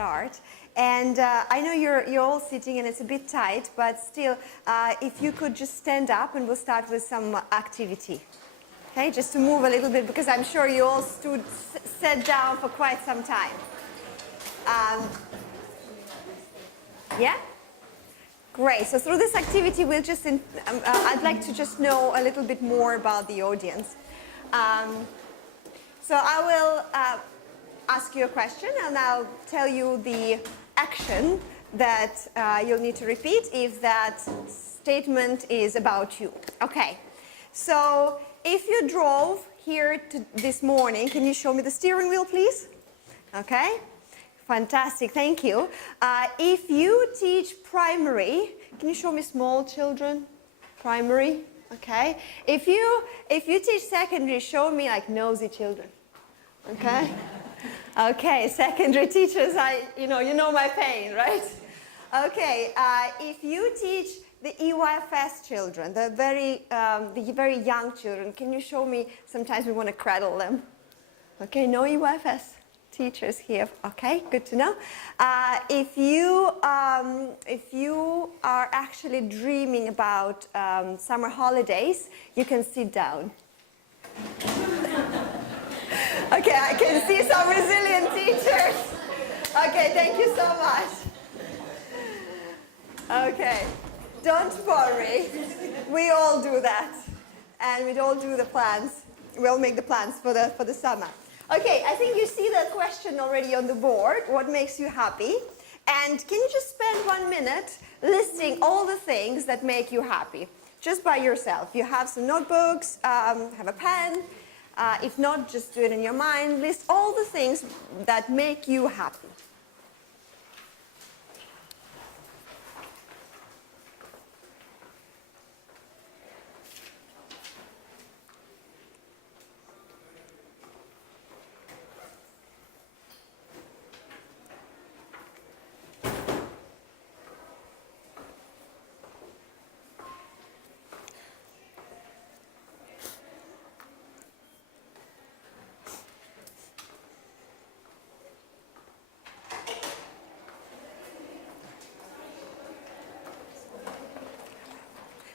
start. And I know you're all sitting and it's a bit tight, but still, if you could just stand up and we'll start with some activity. Okay, just to move a little bit, because I'm sure you all sat down for quite some time. Yeah? Great. So through this activity, we'll just, I'd like to just know a little bit more about the audience. So I will ask you a question, and I'll tell you the action that you'll need to repeat if that statement is about you. Okay. So if you drove here this morning, can you show me the steering wheel, please? Okay. Fantastic, thank you. If you teach primary, can you show me small children? Primary, okay. If you teach secondary, show me like nosy children. Okay. Okay, secondary teachers, you know my pain, right? Okay. If you teach the EYFS children, the very young children, can you show me? Sometimes we want to cradle them. Okay, no EYFS teachers here. Okay, good to know. If you are actually dreaming about summer holidays, you can sit down. Okay, I can see some resilient teachers. Okay, thank you so much. Okay, don't worry. We all do that, and we all do the plans. We'll make the plans for the summer. Okay, I think you see the question already on the board. What makes you happy? And can you just spend 1 minute listing all the things that make you happy, just by yourself? You have some notebooks, have a pen. If not, just do it in your mind. List all the things that make you happy.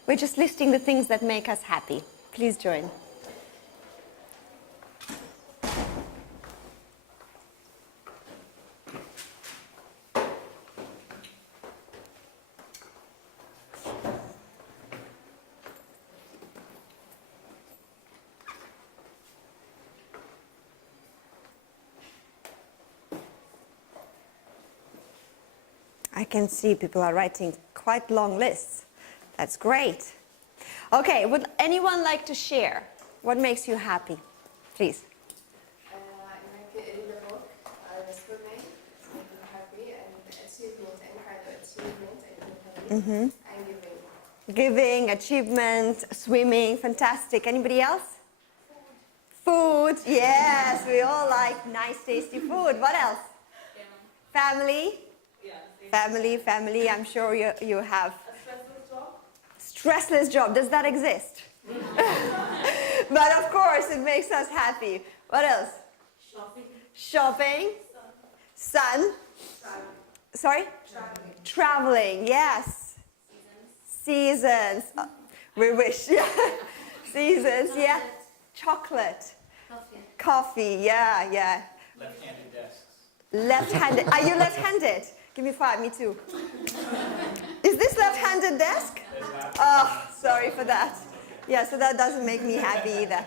We're just listing the things that make us happy. Please join. I can see people are writing quite long lists. That's great. Okay, would anyone like to share? What makes you happy? Please. I like reading a book, swimming, it's making me happy, and achievement, any kind of achievement, and happy, and giving. Giving, achievement, swimming, fantastic. Anybody else? Food, yes, we all like nice, tasty food. What else? Family? Yeah. Family, I'm sure you have. Stressless job, does that exist? But of course it makes us happy. What else? Shopping. Sun. Sorry? Traveling, yes. Seasons. Oh, we wish. Seasons, yeah. Chocolate. Coffee, yeah. Left-handed desks. Left-handed. Are you left-handed? Give me 5, me too. Is this left-handed desk? Oh, sorry for that. Yeah, so that doesn't make me happy either.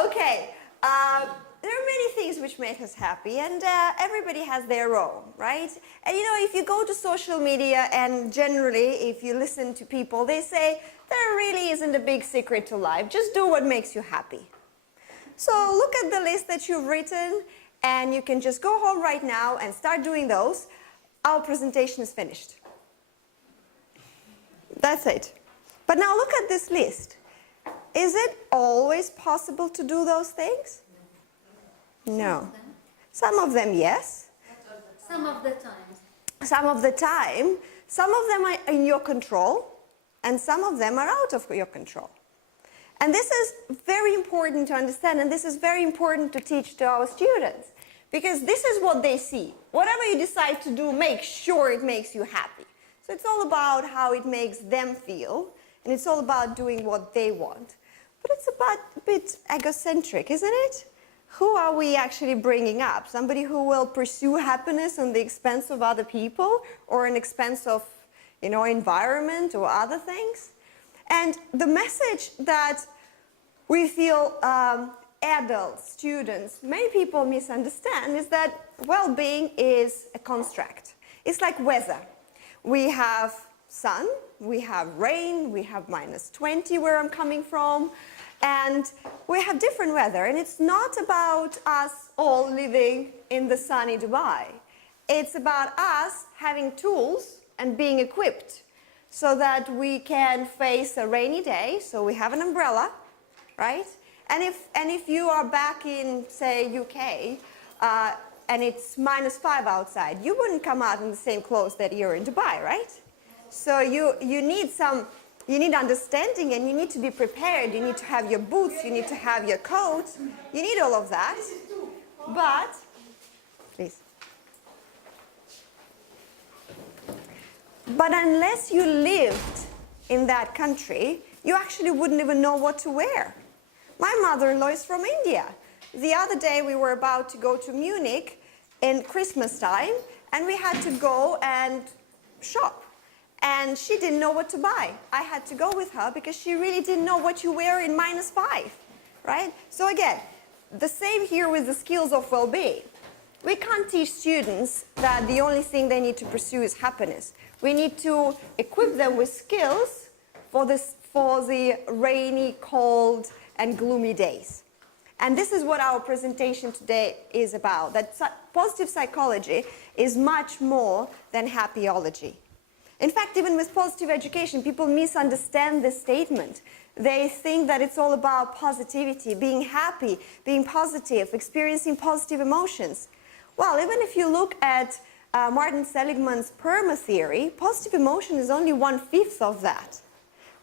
Okay, there are many things which make us happy, and everybody has their own, right? And you know, if you go to social media and generally, if you listen to people, they say there really isn't a big secret to life. Just do what makes you happy. So look at the list that you've written, and you can just go home right now and start doing those. Our presentation is finished. That's it. But now look at this list. Is it always possible to do those things? No. Some of them, yes. Some of the times. Some of the time. Some of them are in your control, and some of them are out of your control. And this is very important to understand, and this is very important to teach to our students. Because this is what they see. Whatever you decide to do, make sure it makes you happy. So it's all about how it makes them feel, and it's all about doing what they want. But it's about a bit egocentric, isn't it? Who are we actually bringing up? Somebody who will pursue happiness on the expense of other people, or an expense of, environment or other things? And the message that we feel adults, students, many people misunderstand is that well-being is a construct. It's like weather. We have sun, we have rain, we have -20 where I'm coming from, and we have different weather. And it's not about us all living in the sunny Dubai. It's about us having tools and being equipped so that we can face a rainy day, so we have an umbrella, right? And if you are back in, say, UK, and it's -5 outside, you wouldn't come out in the same clothes that you're in Dubai, right? So you need understanding, and you need to be prepared. You need to have your boots, you need to have your coat, you need all of that. But, please. But unless you lived in that country, you actually wouldn't even know what to wear. My mother-in-law is from India. The other day we were about to go to Munich in Christmas time, and we had to go and shop. And she didn't know what to buy. I had to go with her because she really didn't know what you wear in -5, right? So again, the same here with the skills of well-being. We can't teach students that the only thing they need to pursue is happiness. We need to equip them with skills for the rainy, cold, and gloomy days. And this is what our presentation today is about, that positive psychology is much more than happyology. In fact, even with positive education, people misunderstand this statement. They think that it's all about positivity, being happy, being positive, experiencing positive emotions. Well, even if you look at Martin Seligman's PERMA theory, positive emotion is only 1/5 of that.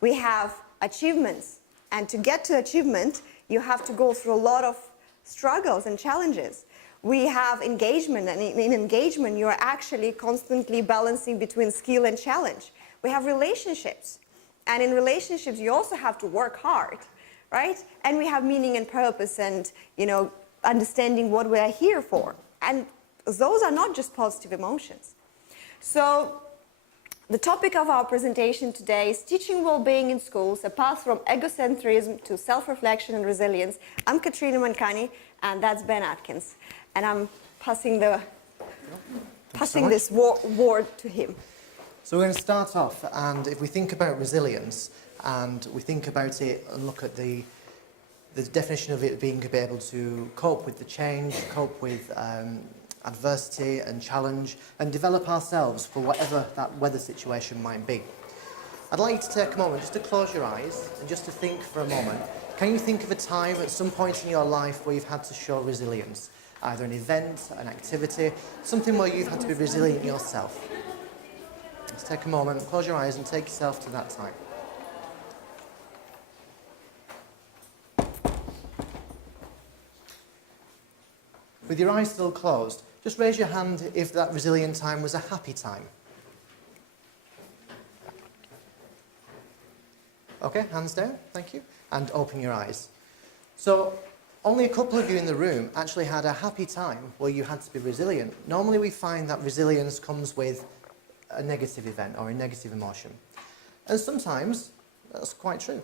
We have achievements, and to get to achievement, you have to go through a lot of struggles and challenges. We have engagement, and in engagement, you are actually constantly balancing between skill and challenge. We have relationships, and in relationships, you also have to work hard, right? And we have meaning and purpose, and understanding what we are here for. And those are not just positive emotions. So the topic of our presentation today is Teaching Well-Being in Schools, a path from egocentrism to self-reflection and resilience. I'm Katrina Mankani, and that's Ben Atkins. And I'm passing this word to him. So we're going to start off, and if we think about resilience, and we think about it and look at the definition of it being to be able to cope with the change, cope with adversity and challenge, and develop ourselves for whatever that weather situation might be. I'd like you to take a moment just to close your eyes and just to think for a moment. Can you think of a time at some point in your life where you've had to show resilience? Either an event, an activity, something where you've had to be resilient yourself. Let's take a moment, close your eyes and take yourself to that time. With your eyes still closed, just raise your hand if that resilient time was a happy time. Okay, hands down, thank you. And open your eyes. So, only a couple of you in the room actually had a happy time where you had to be resilient. Normally we find that resilience comes with a negative event or a negative emotion. And sometimes that's quite true.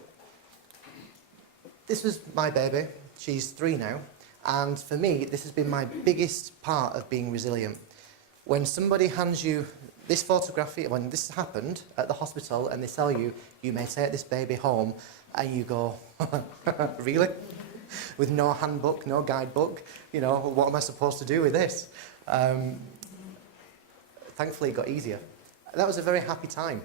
This was my baby, she's 3 now, and for me this has been my biggest part of being resilient. When somebody hands you this photograph, when this happened at the hospital and they tell you, you may take this baby home, and you go, really? With no handbook, no guidebook, what am I supposed to do with this? Thankfully it got easier. That was a very happy time,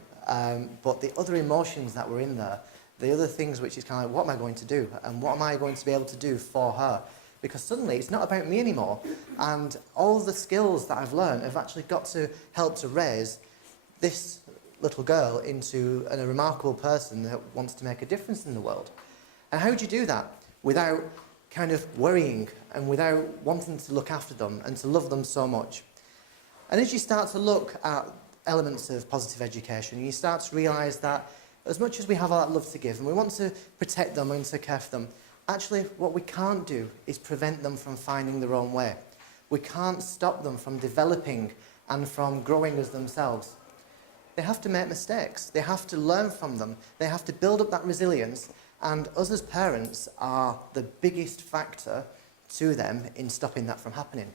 but the other emotions that were in there, the other things which is kind of like, what am I going to do? And what am I going to be able to do for her? Because suddenly it's not about me anymore, and all the skills that I've learned have actually got to help to raise this little girl into a remarkable person that wants to make a difference in the world. And how do you do that without kind of worrying and without wanting to look after them and to love them so much. And as you start to look at elements of positive education, you start to realise that as much as we have all that love to give and we want to protect them and to care for them, actually what we can't do is prevent them from finding their own way. We can't stop them from developing and from growing as themselves. They have to make mistakes. They have to learn from them. They have to build up that resilience, and us as parents are the biggest factor to them in stopping that from happening,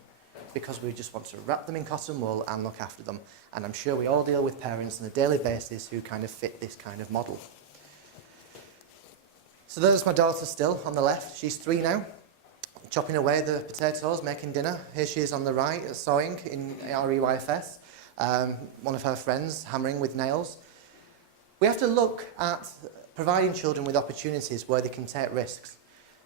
because we just want to wrap them in cotton wool and look after them. And I'm sure we all deal with parents on a daily basis who kind of fit this kind of model. So there's my daughter still on the left. She's 3 now, chopping away the potatoes, making dinner. Here she is on the right, sewing in REYFS. One of her friends hammering with nails. We have to look at providing children with opportunities where they can take risks.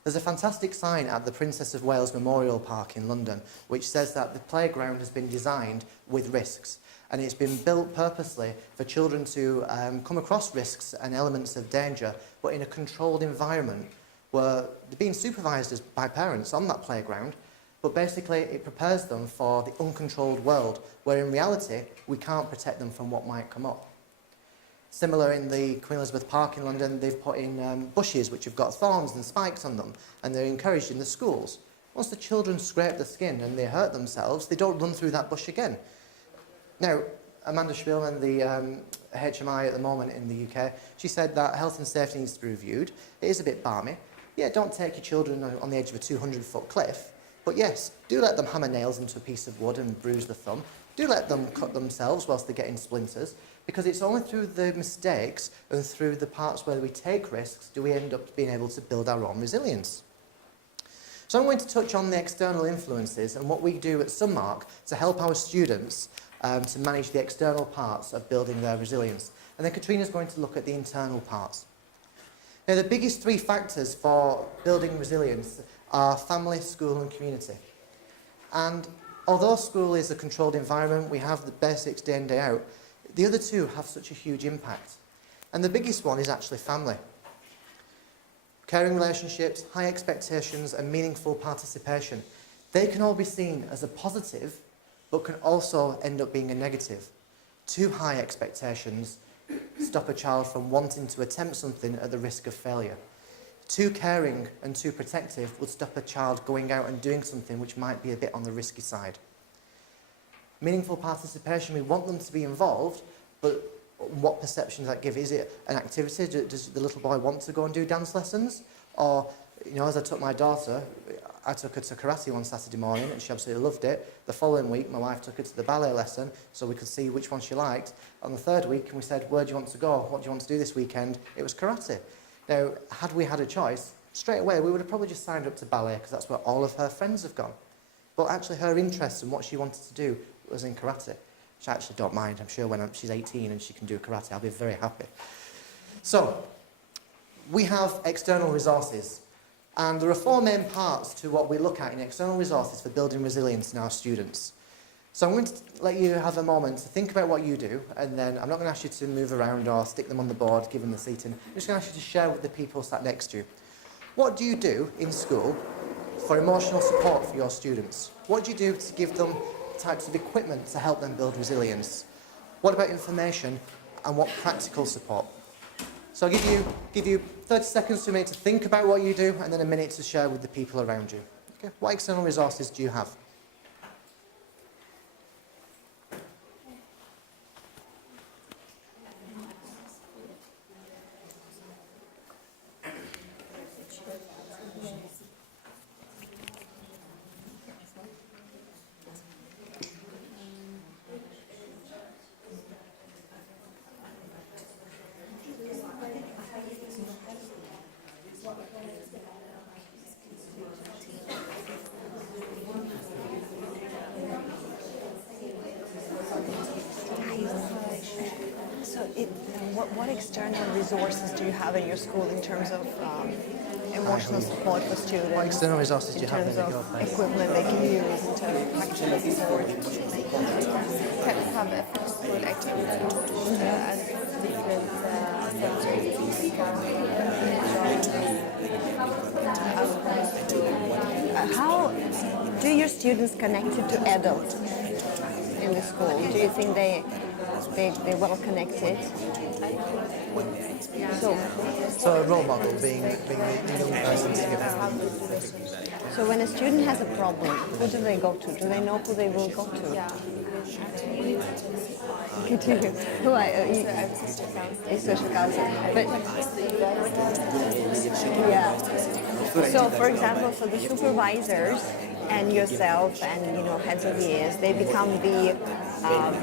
There's a fantastic sign at the Princess of Wales Memorial Park in London which says that the playground has been designed with risks, and it's been built purposely for children to come across risks and elements of danger, but in a controlled environment where they're being supervised by parents on that playground, but basically it prepares them for the uncontrolled world where in reality we can't protect them from what might come up. Similar in the Queen Elizabeth Park in London, they've put in bushes which have got thorns and spikes on them, and they're encouraged in the schools. Once the children scrape the skin and they hurt themselves, they don't run through that bush again. Now, Amanda Spielman, the HMI at the moment in the UK, she said that health and safety needs to be reviewed. It is a bit balmy. Yeah, don't take your children on the edge of a 200-foot cliff, but yes, do let them hammer nails into a piece of wood and bruise the thumb. Do let them cut themselves whilst they're getting splinters, because it's only through the mistakes and through the parts where we take risks do we end up being able to build our own resilience. So I'm going to touch on the external influences and what we do at Sunmarke to help our students to manage the external parts of building their resilience. And then Katrina's going to look at the internal parts. Now, the biggest 3 factors for building resilience are family, school and community. And although school is a controlled environment, we have the basics day in, day out, the other 2 have such a huge impact. And the biggest one is actually family. Caring relationships, high expectations and meaningful participation, they can all be seen as a positive, but can also end up being a negative. Too high expectations stop a child from wanting to attempt something at the risk of failure. Too caring and too protective would stop a child going out and doing something which might be a bit on the risky side. Meaningful participation, we want them to be involved, but what perception does that give? Is it an activity? Does the little boy want to go and do dance lessons? Or, you know, as I took my daughter, I took her to karate one Saturday morning and she absolutely loved it. The following week, my wife took her to the ballet lesson so we could see which one she liked. On the 3rd week, and we said, where do you want to go? What do you want to do this weekend? It was karate. Now, had we had a choice, straight away we would have probably just signed up to ballet because that's where all of her friends have gone. But actually her interests and what she wanted to do was in karate, which I actually don't mind. I'm sure when she's 18 and she can do karate, I'll be very happy. So, we have external resources. And there are 4 main parts to what we look at in external resources for building resilience in our students. So I'm going to let you have a moment to think about what you do, and then I'm not going to ask you to move around or stick them on the board, give them the seating. I'm just going to ask you to share with the people sat next to you. What do you do in school for emotional support for your students? What do you do to give them types of equipment to help them build resilience? What about information, and what practical support? So I'll give you 30 seconds to a minute to think about what you do, and then a minute to share with the people around you. Okay? What external resources do you have? What external resources do you have in your school in terms of emotional support for students? What external resources do you have in your place? Equipment they can use in terms of practical support? Can have a school activity and different sensory to have how do your students connected to adults in the school? Do you think they're well connected? So a role model being the young person together. So when a student has a problem, who do they go to? Do they know who they will go to? Who are a social counselor? But yeah. So for example, so the supervisors and yourself and heads of years, they become the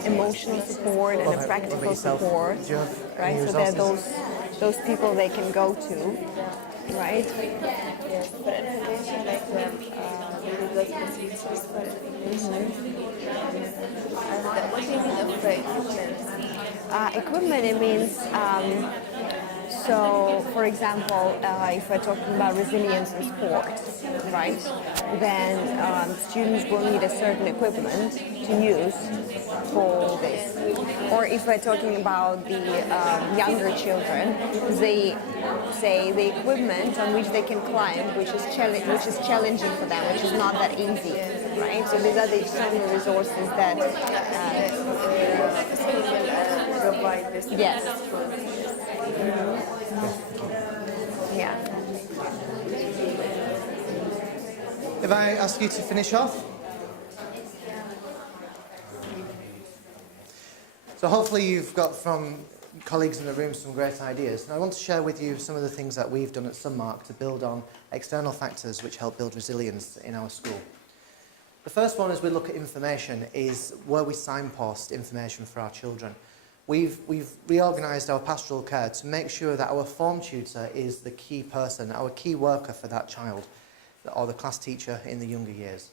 emotional support and the practical support, right? So they're those people they can go to, right? Yes, but in addition, like we go to the teachers for information. And what do you mean of the equipment? Equipment, it means, so for example, if we're talking about resilience in sport, right, then students will need a certain equipment to use for this. Or if we're talking about the younger children, they say the equipment on which they can climb, which is challenging for them, which is not that easy, right? So these are the external resources that School will provide this. yes. Yeah. If I ask you to finish off. So hopefully you've got from colleagues in the room some great ideas. And I want to share with you some of the things that we've done at Sunmarke to build on external factors which help build resilience in our school. The first one, as we look at information, is where we signpost information for our children. We've reorganised our pastoral care to make sure that our form tutor is the key person, our key worker for that child, or the class teacher in the younger years.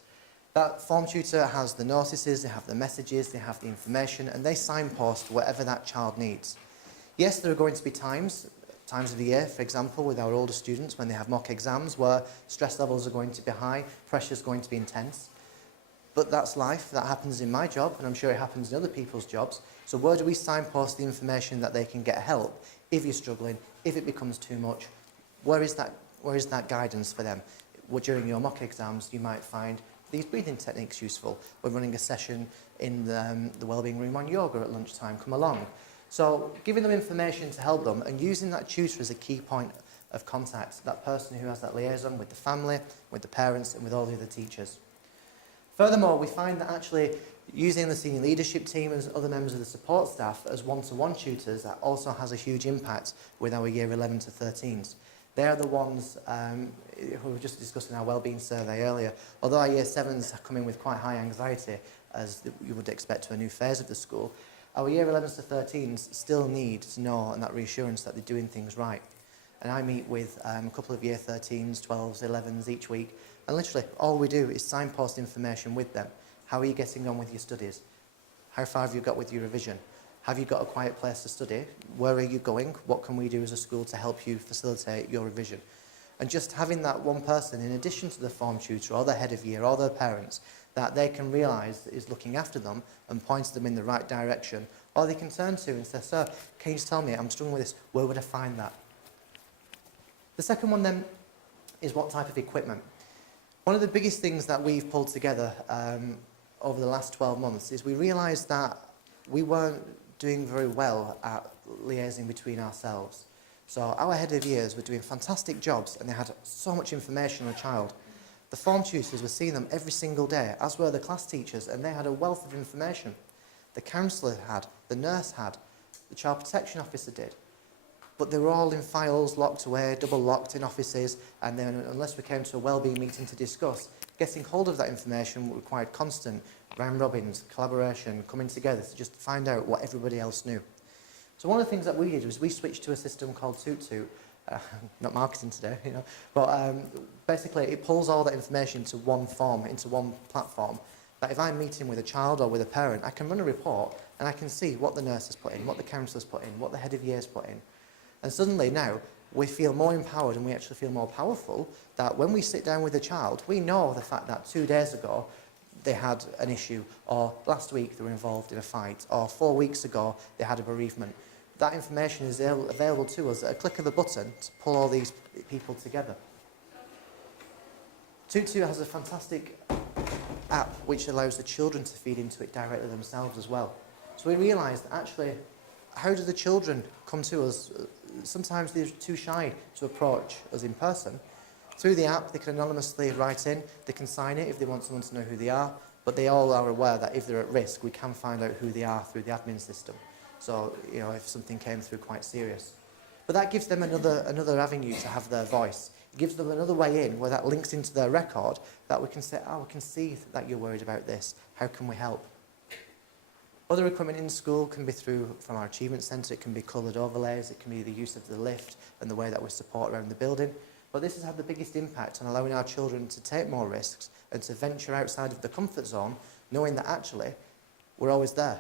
That form tutor has the notices, they have the messages, they have the information, and they signpost whatever that child needs. Yes, there are going to be times of the year, for example, with our older students when they have mock exams where stress levels are going to be high, pressure is going to be intense. But that's life, that happens in my job, and I'm sure it happens in other people's jobs. So where do we signpost the information that they can get help if you're struggling, if it becomes too much? Where is that guidance for them? Well, during your mock exams, you might find these breathing techniques useful. We're running a session in the wellbeing room on yoga at lunchtime. Come along. So giving them information to help them and using that tutor as a key point of contact, that person who has that liaison with the family, with the parents, and with all the other teachers. Furthermore, we find that actually using the senior leadership team and other members of the support staff as one-to-one tutors, that also has a huge impact with our year 11 to 13s. They are the ones who were just discussing our wellbeing survey earlier. Although our year 7s come in with quite high anxiety, as you would expect to a new phase of the school, our year 11s to 13s still need to know and that reassurance that they're doing things right. And I meet with a couple of year 13s, 12s, 11s each week, and literally all we do is signpost information with them. How are you getting on with your studies? How far have you got with your revision? Have you got a quiet place to study? Where are you going? What can we do as a school to help you facilitate your revision? And just having that one person, in addition to the form tutor or the head of year or their parents, that they can realise is looking after them and points them in the right direction, or they can turn to and say, "Sir, can you just tell me, I'm struggling with this, where would I find that?" The second one then is what type of equipment. One of the biggest things that we've pulled together over the last 12 months is we realised that we weren't doing very well at liaising between ourselves. So our head of years were doing fantastic jobs and they had so much information on a child. The form tutors were seeing them every single day, as were the class teachers, and they had a wealth of information. The counsellor had, the nurse had, the child protection officer did. But they were all in files, locked away, double locked in offices, and then unless we came to a wellbeing meeting to discuss, getting hold of that information required constant round robins, collaboration, coming together to just find out what everybody else knew. So one of the things that we did was we switched to a system called Toot Toot, not marketing today, but basically it pulls all that information into one form, into one platform, that if I'm meeting with a child or with a parent, I can run a report and I can see what the nurse has put in, what the counsellor's put in, what the head of year's put in. And suddenly now, we feel more empowered and we actually feel more powerful that when we sit down with a child, we know the fact that 2 days ago they had an issue, or last week they were involved in a fight, or 4 weeks ago they had a bereavement. That information is available to us at a click of a button to pull all these people together. Tutu has a fantastic app which allows the children to feed into it directly themselves as well. So we realised that actually, how do the children come to us? Sometimes they're too shy to approach us in person. Through the app, they can anonymously write in, they can sign it if they want someone to know who they are, but they all are aware that if they're at risk, we can find out who they are through the admin system. So, you know, if something came through quite serious. But that gives them another avenue to have their voice. It gives them another way in where that links into their record that we can say, oh, we can see that you're worried about this. How can we help? Other equipment in school can be from our achievement centre. It can be coloured overlays. It can be the use of the lift and the way that we support around the building. But this has had the biggest impact on allowing our children to take more risks and to venture outside of the comfort zone, knowing that actually we're always there.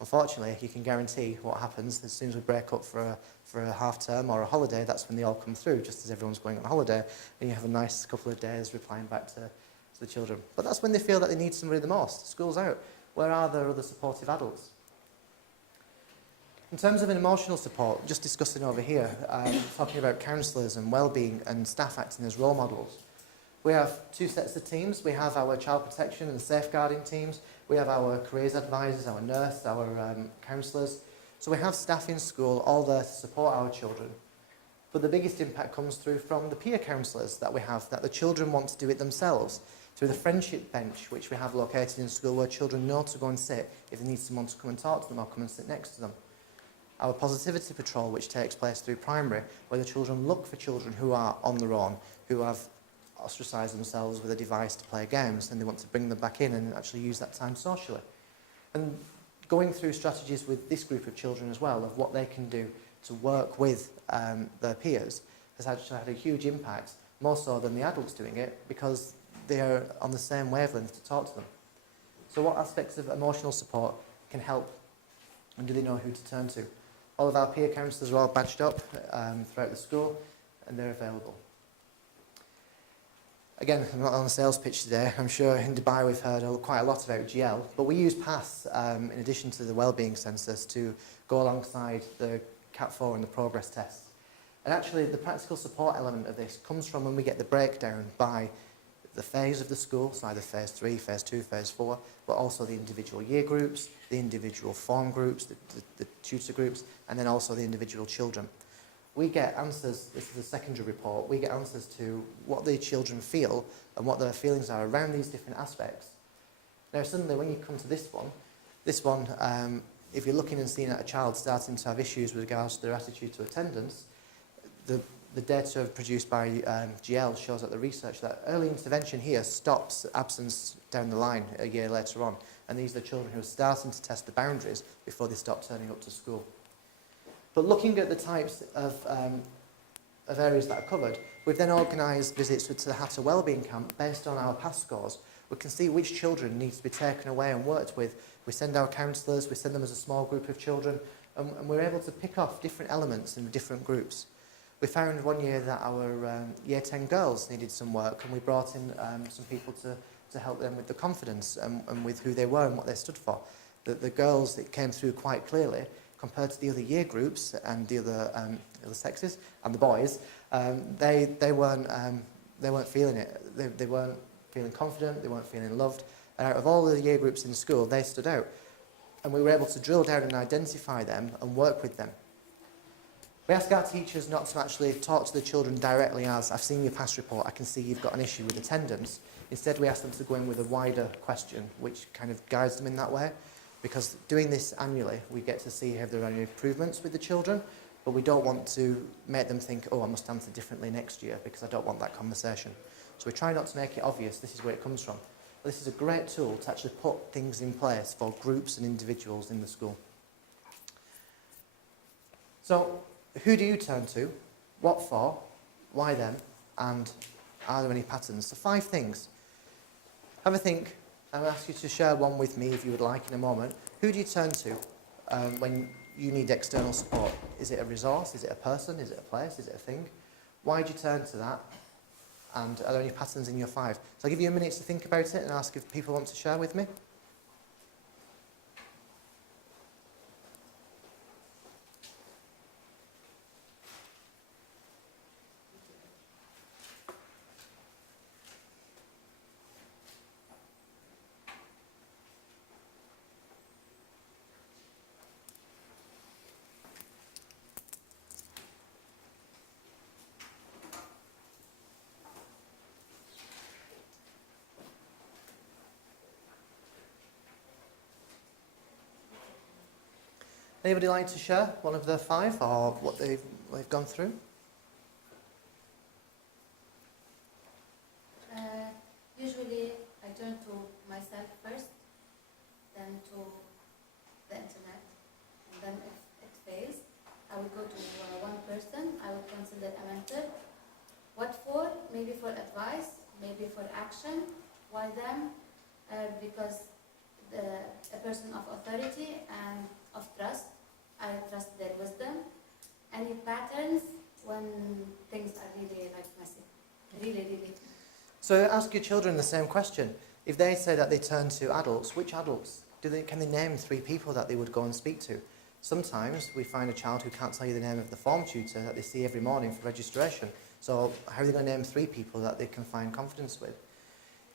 Unfortunately, you can guarantee what happens as soon as we break up for a half term or a holiday. That's when they all come through, just as everyone's going on holiday, and you have a nice couple of days replying back to the children. But that's when they feel that they need somebody the most. School's out. Where are there other supportive adults? In terms of an emotional support, just discussing over here, talking about counsellors and wellbeing and staff acting as role models. We have two sets of teams. We have our child protection and safeguarding teams. We have our careers advisors, our nurse, our counsellors. So we have staff in school all there to support our children. But the biggest impact comes through from the peer counsellors that we have, that the children want to do it themselves, through the friendship bench, which we have located in school, where children know to go and sit if they need someone to come and talk to them or come and sit next to them. Our positivity patrol, which takes place through primary, where the children look for children who are on their own, who have ostracised themselves with a device to play games, and they want to bring them back in and actually use that time socially. And going through strategies with this group of children as well, of what they can do to work with their peers, has actually had a huge impact, more so than the adults doing it, because they are on the same wavelength to talk to them. So what aspects of emotional support can help, and do they know who to turn to? All of our peer counsellors are all badged up throughout the school, and they're available. Again, I'm not on a sales pitch today. I'm sure in Dubai we've heard quite a lot about GL, but we use PASS in addition to the wellbeing census to go alongside the CAT4 and the progress tests. And actually the practical support element of this comes from when we get the breakdown by the phase of the school, so either phase 3, phase 2, phase 4, but also the individual year groups, the individual form groups, the tutor groups, and then also the individual children. We get answers, this is a secondary report, we get answers to what the children feel and what their feelings are around these different aspects. Now suddenly when you come to this one, if you're looking and seeing at a child starting to have issues with regards to their attitude to attendance, the data produced by GL shows that the research that early intervention here stops absence down the line a year later on. And these are children who are starting to test the boundaries before they stop turning up to school. But looking at the types of areas that are covered, we've then organised visits to the Hatter Wellbeing Camp based on our PASS scores. We can see which children need to be taken away and worked with. We send our counsellors, we send them as a small group of children, and we're able to pick off different elements in the different groups. We found one year that our Year 10 girls needed some work, and we brought in some people to help them with the confidence and with who they were and what they stood for. The girls, it came through quite clearly, compared to the other year groups and the other sexes and the boys, they weren't feeling it. They weren't feeling confident, they weren't feeling loved. And out of all the year groups in school, they stood out. And we were able to drill down and identify them and work with them. We ask our teachers not to actually talk to the children directly as, I've seen your PASS report, I can see you've got an issue with attendance. Instead, we ask them to go in with a wider question, which kind of guides them in that way. Because doing this annually, we get to see if there are any improvements with the children, but we don't want to make them think, oh, I must answer differently next year, because I don't want that conversation. So we try not to make it obvious this is where it comes from. But this is a great tool to actually put things in place for groups and individuals in the school. So, who do you turn to? What for? Why them? And are there any patterns? So 5 things. Have a think. I'm going to ask you to share one with me if you would like in a moment. Who do you turn to when you need external support? Is it a resource? Is it a person? Is it a place? Is it a thing? Why do you turn to that? And are there any patterns in your 5? So I'll give you a minute to think about it and ask if people want to share with me. Anybody like to share one of the 5 or what they've gone through? Usually I turn to myself first, then to the internet, and then if it fails, I would go to one person, I would consider a mentor. What for? Maybe for advice, maybe for action. Why them? Because a person of authority and of trust, I trust their wisdom. Any patterns when things are really like messy, really. So ask your children the same question. If they say that they turn to adults, which adults? Can they name 3 people that they would go and speak to? Sometimes we find a child who can't tell you the name of the form tutor that they see every morning for registration. So how are they going to name 3 people that they can find confidence with?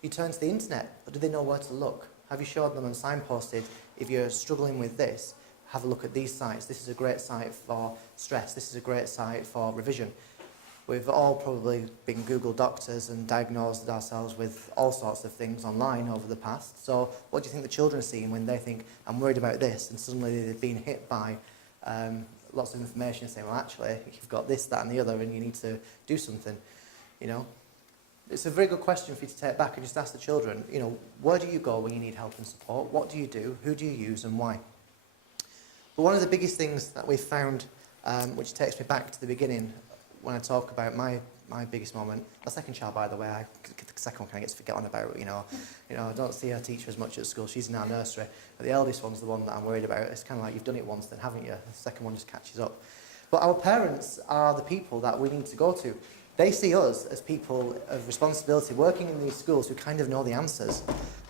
You turn to the internet, but do they know where to look? Have you showed them and signposted, if you're struggling with this, have a look at these sites. This is a great site for stress. This is a great site for revision. We've all probably been Google doctors and diagnosed ourselves with all sorts of things online over the past. So what do you think the children are seeing when they think, I'm worried about this, and suddenly they've been hit by lots of information saying, well, actually, you've got this, that, and the other, and you need to do something, you know? It's a very good question for you to take back and just ask the children, you know, where do you go when you need help and support? What do you do? Who do you use and why? But one of the biggest things that we've found, which takes me back to the beginning, when I talk about my biggest moment, my second child, by the way, the second one kind of gets to forget on about, you know, I don't see her teacher as much at school. She's in our nursery. But the eldest one's the one that I'm worried about. It's kind of like, you've done it once then, haven't you? The second one just catches up. But our parents are the people that we need to go to. They see us as people of responsibility working in these schools who kind of know the answers.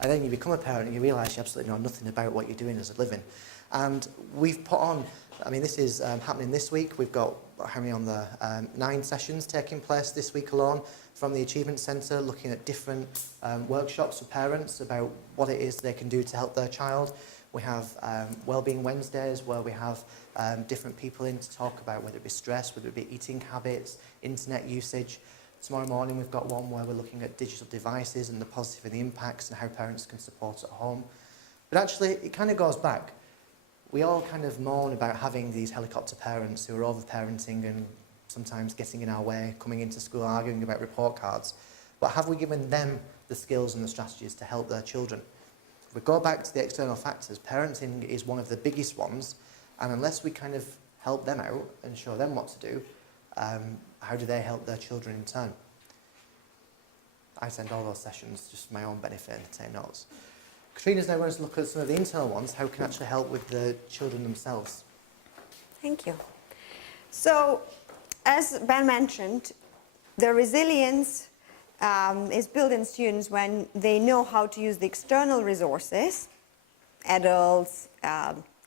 And then you become a parent and you realise you absolutely know nothing about what you're doing as a living. And we've put on, I mean, this is happening this week. We've got, how many on the 9 sessions taking place this week alone from the Achievement Centre, looking at different workshops for parents about what it is they can do to help their child. We have wellbeing Wednesdays where we have different people in to talk about whether it be stress, whether it be eating habits, internet usage. Tomorrow morning we've got one where we're looking at digital devices and the positive and the impacts and how parents can support at home. But actually it kind of goes back. We all kind of moan about having these helicopter parents who are over-parenting and sometimes getting in our way, coming into school arguing about report cards. But have we given them the skills and the strategies to help their children? If we go back to the external factors, parenting is one of the biggest ones, and unless we kind of help them out and show them what to do, how do they help their children in turn? I send all those sessions just for my own benefit and to take notes. Katrina's now going to look at some of the internal ones, how can actually help with the children themselves. Thank you. So, as Ben mentioned, the resilience is built in students when they know how to use the external resources, adults,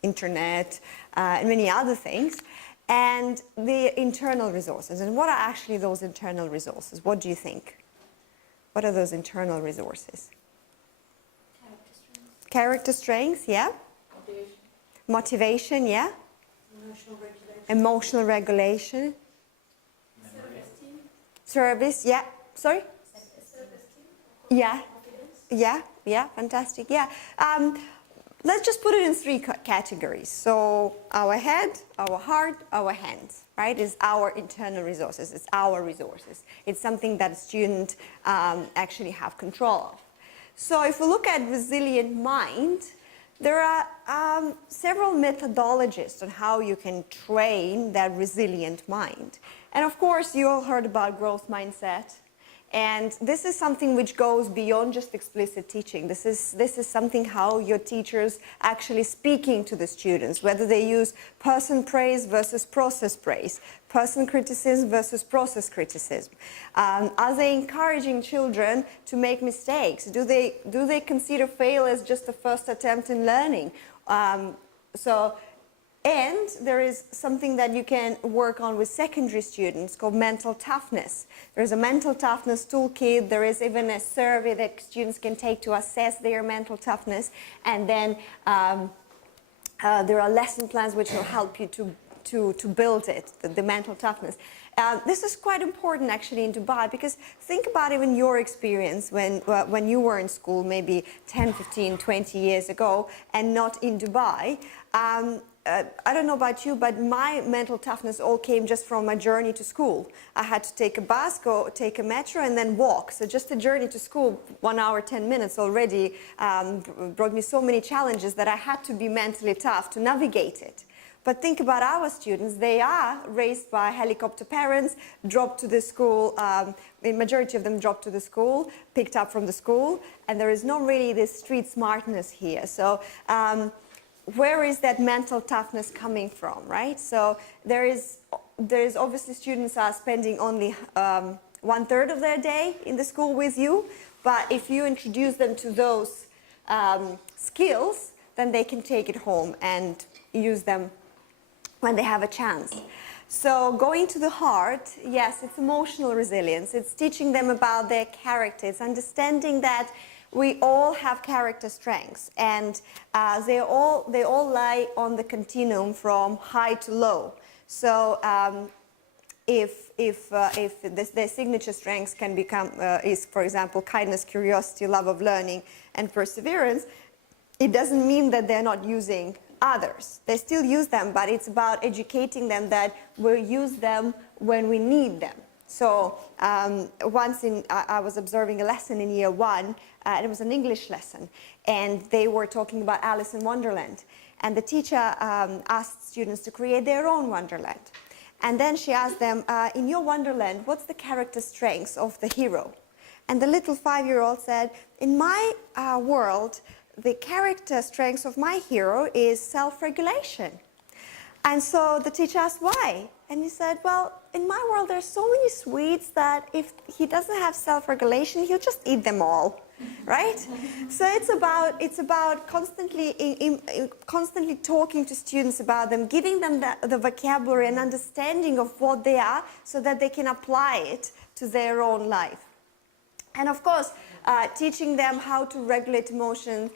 internet, and many other things, and the internal resources. And what are actually those internal resources? What do you think? What are those internal resources? Character strengths, yeah. Motivation, yeah. Emotional regulation. Service, yeah. Sorry? Yeah. Yeah, fantastic, yeah. Let's just put it in 3 categories. So our head, our heart, our hands, right, is our internal resources. It's our resources. It's something that a student actually have control of. So if we look at resilient mind, there are several methodologies on how you can train that resilient mind. And of course, you all heard about growth mindset. And this is something which goes beyond just explicit teaching. This is something how your teachers actually speaking to the students, whether they use person praise versus process praise, person criticism versus process criticism. Are they encouraging children to make mistakes? Do they consider fail as just the first attempt in learning? And there is something that you can work on with secondary students called mental toughness. There's a mental toughness toolkit. There is even a survey that students can take to assess their mental toughness. And then there are lesson plans which will help you to build it, the mental toughness. This is quite important actually in Dubai, because think about even your experience when you were in school maybe 10, 15, 20 years ago and not in Dubai. I don't know about you, but my mental toughness all came just from my journey to school. I had to take a bus, take a metro, and then walk. So just the journey to school, 1 hour, 10 minutes already brought me so many challenges that I had to be mentally tough to navigate it. But think about our students. They are raised by helicopter parents, dropped to the school, the majority of them dropped to the school, picked up from the school, and there is not really this street smartness here. So where is that mental toughness coming from, right? So there is obviously students are spending only 1/3 of their day in the school with you, but if you introduce them to those skills, then they can take it home and use them when they have a chance. So going to the heart, yes, it's emotional resilience. It's teaching them about their character. It's understanding that we all have character strengths, and they all lie on the continuum from high to low. So if their signature strengths can become is, for example, kindness, curiosity, love of learning, and perseverance, it doesn't mean that they're not using others. They still use them, but it's about educating them that we'll use them when we need them. So once I was observing a lesson in year 1, and it was an English lesson, and they were talking about Alice in Wonderland. And the teacher asked students to create their own Wonderland. And then she asked them, in your Wonderland, what's the character strengths of the hero? And the little 5-year-old said, in my world, the character strengths of my hero is self-regulation. And so the teacher asked why, and he said, well, in my world there's so many sweets that if he doesn't have self-regulation, he'll just eat them all, right? So it's about constantly talking to students about them, giving them the vocabulary and understanding of what they are so that they can apply it to their own life. And of course, teaching them how to regulate emotions,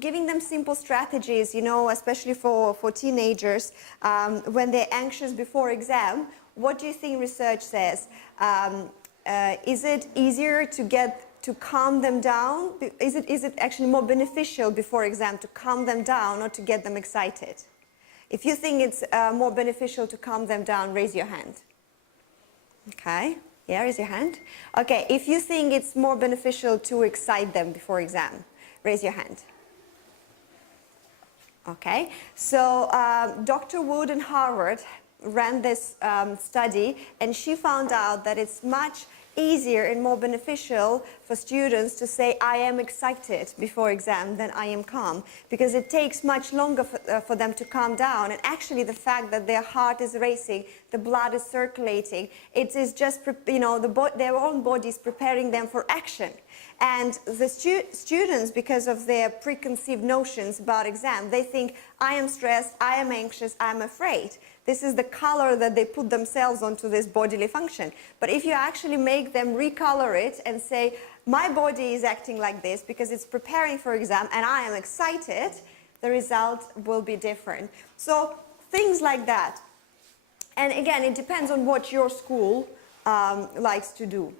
giving them simple strategies, you know, especially for teenagers, when they're anxious before exam. What do you think research says? Is it easier to calm them down? Is it actually more beneficial before exam to calm them down or to get them excited? If you think it's more beneficial to calm them down, raise your hand. Okay. Yeah, raise your hand. Okay, if you think it's more beneficial to excite them before exam, raise your hand. Okay, so Dr. Wood in Harvard ran this study, and she found out that it's much easier and more beneficial for students to say, I am excited before exam than I am calm, because it takes much longer for them to calm down. And actually the fact that their heart is racing, the blood is circulating, it is just, you know, their own bodies preparing them for action. And the students, because of their preconceived notions about exam, they think, I am stressed, I am anxious, I am afraid. This is the color that they put themselves onto this bodily function. But if you actually make them recolor it and say, my body is acting like this because it's preparing for exam and I am excited, the result will be different. So things like that. And again, it depends on what your school likes to do.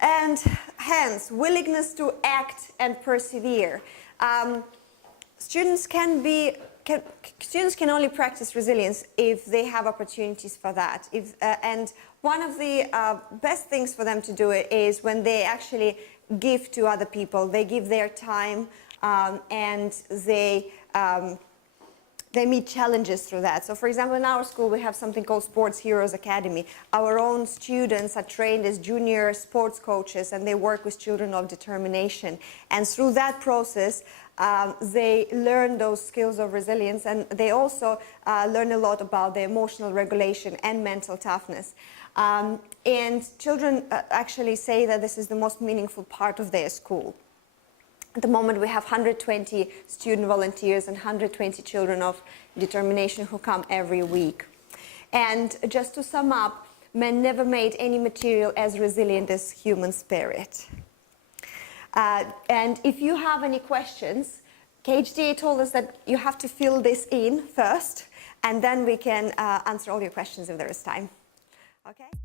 And hence, willingness to act and persevere. Students can only practice resilience if they have opportunities for that. And one of the best things for them to do it is when they actually give to other people. They give their time and they meet challenges through that. So for example, in our school, we have something called Sports Heroes Academy. Our own students are trained as junior sports coaches, and they work with children of determination. And through that process, they learn those skills of resilience, and they also learn a lot about their emotional regulation and mental toughness. And children actually say that this is the most meaningful part of their school. At the moment, we have 120 student volunteers and 120 children of determination who come every week. And just to sum up, man never made any material as resilient as human spirit. And if you have any questions, KHDA told us that you have to fill this in first, and then we can answer all your questions if there is time. Okay?